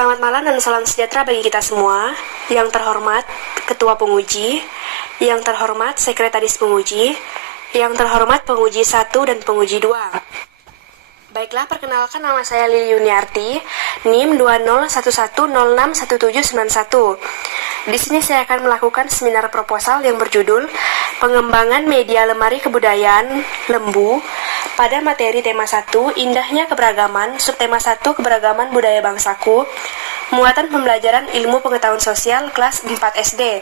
Selamat malam dan salam sejahtera bagi kita semua. Yang terhormat Ketua Penguji, yang terhormat Sekretaris Penguji, yang terhormat Penguji 1 dan Penguji 2. Baiklah, perkenalkan nama saya Lili Yuniarti, NIM 2011061791. Di sini saya akan melakukan seminar proposal yang berjudul Pengembangan Media Lemari Kebudayaan Lembu pada materi tema 1, Indahnya Keberagaman, subtema 1, Keberagaman Budaya Bangsaku, muatan pembelajaran ilmu pengetahuan sosial kelas 4 SD.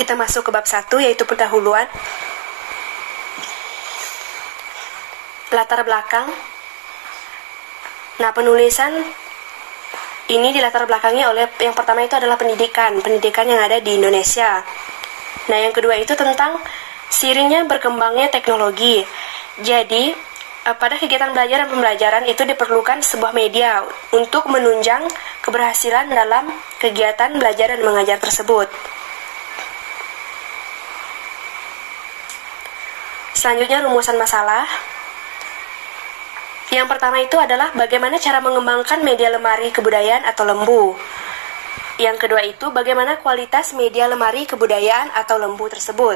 Kita masuk ke bab 1, yaitu pendahuluan. Latar belakang. Nah, penulisan ini dilatar belakangi oleh yang pertama itu adalah pendidikan yang ada di Indonesia. Nah, yang kedua itu tentang seiringnya berkembangnya teknologi. Jadi, pada kegiatan belajar dan pembelajaran itu diperlukan sebuah media untuk menunjang keberhasilan dalam kegiatan belajar dan mengajar tersebut. Selanjutnya, rumusan masalah. Yang pertama itu adalah bagaimana cara mengembangkan media lemari kebudayaan atau lembu. Yang kedua itu bagaimana kualitas media lemari kebudayaan atau lembu tersebut.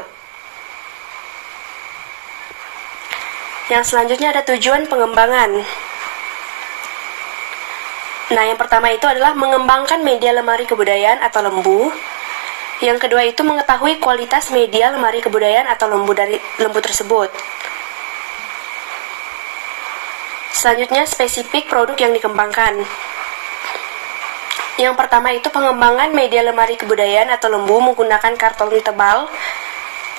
Yang selanjutnya ada tujuan pengembangan. Nah, yang pertama itu adalah mengembangkan media lemari kebudayaan atau lembu. Yang kedua itu mengetahui kualitas media lemari kebudayaan atau lembu dari lembu tersebut. Selanjutnya, spesifik produk yang dikembangkan. Yang pertama itu pengembangan media lemari kebudayaan atau lembu menggunakan karton tebal.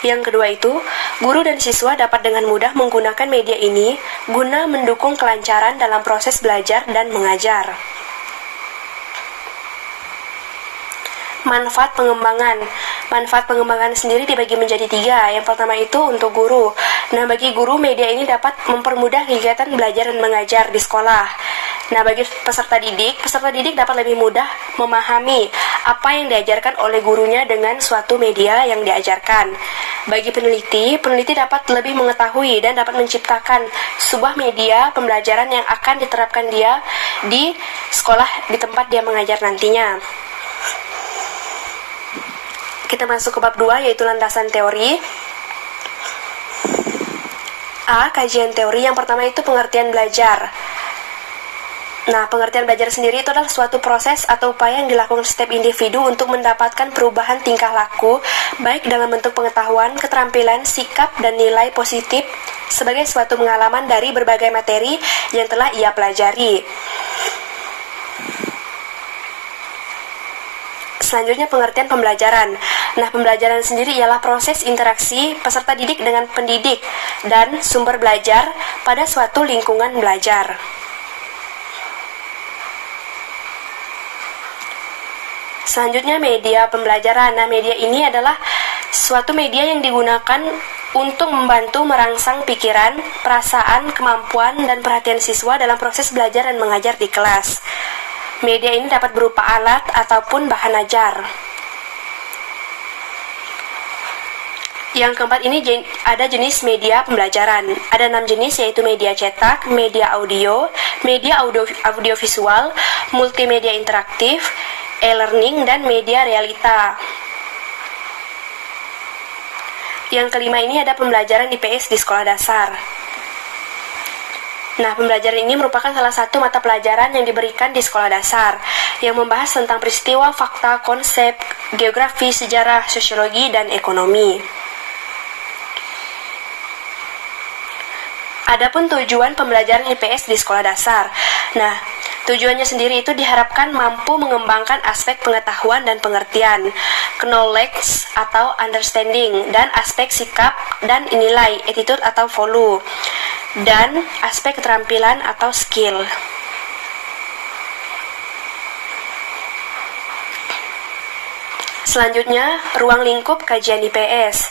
Yang kedua itu, guru dan siswa dapat dengan mudah menggunakan media ini guna mendukung kelancaran dalam proses belajar dan mengajar. Manfaat pengembangan. Manfaat pengembangan sendiri dibagi menjadi 3. Yang pertama itu untuk guru. Nah, bagi guru, media ini dapat mempermudah kegiatan belajar dan mengajar di sekolah. Nah, bagi peserta didik dapat lebih mudah memahami apa yang diajarkan oleh gurunya dengan suatu media yang diajarkan. Bagi peneliti dapat lebih mengetahui dan dapat menciptakan sebuah media pembelajaran yang akan diterapkan dia di sekolah di tempat dia mengajar nantinya. Kita masuk ke bab 2, yaitu landasan teori. A. Kajian teori. Yang pertama itu pengertian belajar. Nah, pengertian belajar sendiri itu adalah suatu proses atau upaya yang dilakukan setiap individu untuk mendapatkan perubahan tingkah laku, baik dalam bentuk pengetahuan, keterampilan, sikap, dan nilai positif sebagai suatu pengalaman dari berbagai materi yang telah ia pelajari. Selanjutnya, pengertian pembelajaran. Nah, pembelajaran sendiri ialah proses interaksi peserta didik dengan pendidik dan sumber belajar pada suatu lingkungan belajar. Selanjutnya, media pembelajaran. Nah, media ini adalah suatu media yang digunakan untuk membantu merangsang pikiran, perasaan, kemampuan, dan perhatian siswa dalam proses belajar dan mengajar di kelas. Media ini dapat berupa alat ataupun bahan ajar. Yang keempat ini ada jenis media pembelajaran. Ada 6 jenis, yaitu media cetak, media audiovisual, multimedia interaktif, e-learning, dan media realita. Yang kelima ini ada pembelajaran IPS di sekolah dasar. Nah, pembelajaran ini merupakan salah satu mata pelajaran yang diberikan di sekolah dasar yang membahas tentang peristiwa, fakta, konsep, geografi, sejarah, sosiologi, dan ekonomi. Adapun tujuan pembelajaran IPS di sekolah dasar. Nah, tujuannya sendiri itu diharapkan mampu mengembangkan aspek pengetahuan dan pengertian, knowledge atau understanding, dan aspek sikap dan nilai, attitude atau value, dan aspek keterampilan atau skill. Selanjutnya, ruang lingkup kajian IPS.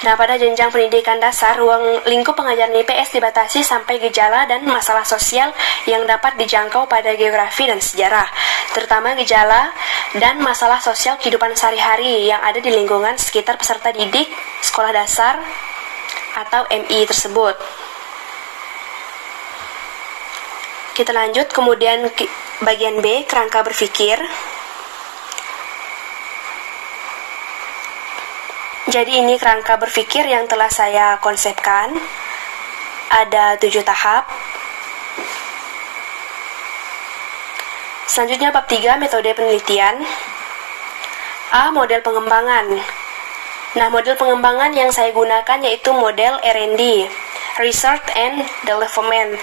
Nah, pada jenjang pendidikan dasar, ruang lingkup pengajaran IPS dibatasi sampai gejala dan masalah sosial yang dapat dijangkau pada geografi dan sejarah, terutama gejala dan masalah sosial kehidupan sehari-hari yang ada di lingkungan sekitar peserta didik sekolah dasar atau MI tersebut. Kita lanjut, kemudian bagian B, kerangka berpikir. Jadi ini kerangka berpikir yang telah saya konsepkan. Ada 7 tahap. Selanjutnya bab 3, metode penelitian. A. Model pengembangan. Nah, model pengembangan yang saya gunakan yaitu model R&D, Research and Development,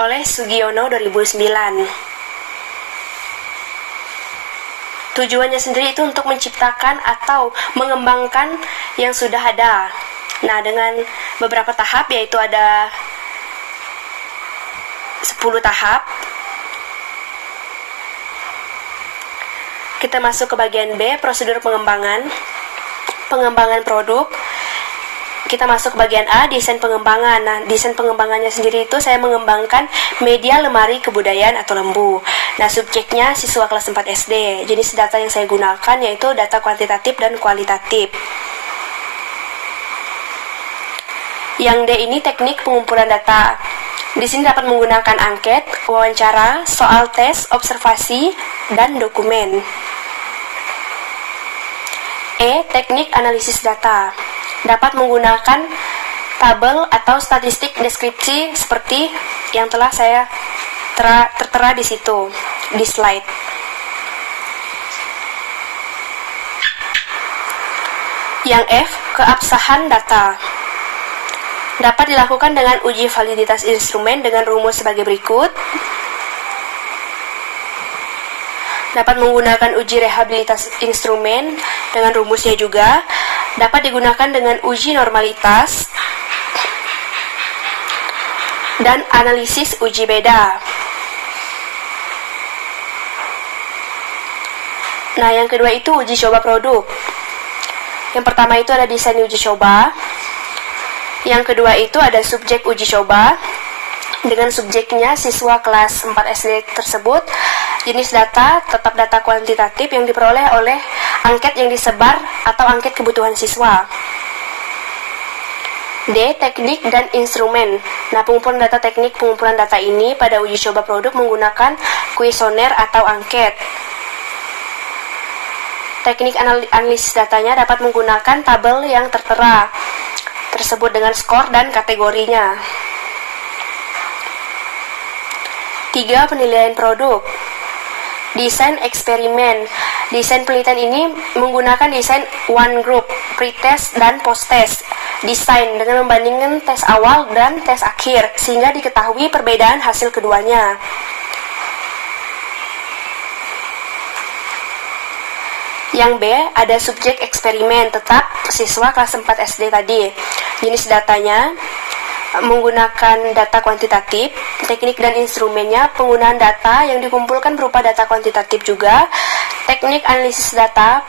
oleh Sugiono 2009. Tujuannya sendiri itu untuk menciptakan atau mengembangkan yang sudah ada. Nah, dengan beberapa tahap, yaitu ada 10 tahap. Kita masuk ke bagian B, prosedur pengembangan. Pengembangan produk. Kita masuk ke bagian A, desain pengembangan. Nah, desain pengembangannya sendiri itu saya mengembangkan media lemari kebudayaan atau lembu. Nah, subjeknya siswa kelas 4 SD. Jenis data yang saya gunakan yaitu data kuantitatif dan kualitatif. Yang D ini teknik pengumpulan data. Di sini dapat menggunakan angket, wawancara, soal tes, observasi, dan dokumen. E, teknik analisis data. Dapat menggunakan tabel atau statistik deskripsi seperti yang telah saya tertera di situ, di slide. Yang F, keabsahan data. Dapat dilakukan dengan uji validitas instrumen dengan rumus sebagai berikut. Dapat menggunakan uji rehabilitas instrumen dengan rumusnya juga. Dapat digunakan dengan uji normalitas dan analisis uji beda. Nah, yang kedua itu uji coba produk. Yang pertama itu ada desain uji coba. Yang kedua itu ada subjek uji coba. Dengan subjeknya siswa kelas 4 SD tersebut. Jenis data tetap data kuantitatif yang diperoleh oleh angket yang disebar atau angket kebutuhan siswa. D. Teknik dan instrumen. Nah, pengumpulan data teknik pengumpulan data ini pada uji coba produk menggunakan kuesioner atau angket. Teknik analisis datanya dapat menggunakan tabel yang tertera tersebut dengan skor dan kategorinya. 3. Penilaian produk. Desain eksperimen. Desain penelitian ini menggunakan desain one group, pre-test dan post-test. Desain dengan membandingkan tes awal dan tes akhir, sehingga diketahui perbedaan hasil keduanya. Yang B, ada subjek eksperimen, tetap siswa kelas 4 SD tadi. Jenis datanya menggunakan data kuantitatif, teknik dan instrumennya penggunaan data yang dikumpulkan berupa data kuantitatif juga. Teknik analisis data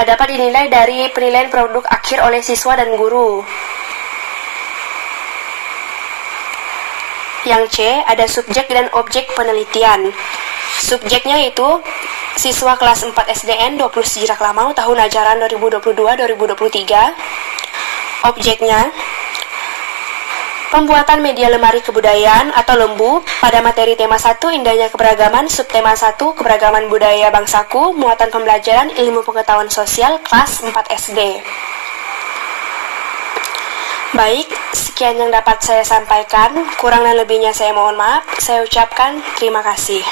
dapat dinilai dari penilaian produk akhir oleh siswa dan guru. Yang C, ada subjek dan objek penelitian. Subjeknya itu siswa kelas 4 SDN 20 Sejirak Lamau tahun ajaran 2022-2023. Objeknya pembuatan media lemari kebudayaan atau lembu pada materi tema 1 indahnya keberagaman, subtema 1 keberagaman budaya bangsaku, muatan pembelajaran ilmu pengetahuan sosial kelas 4 SD. Baik, sekian yang dapat saya sampaikan, kurang dan lebihnya saya mohon maaf. Saya ucapkan terima kasih.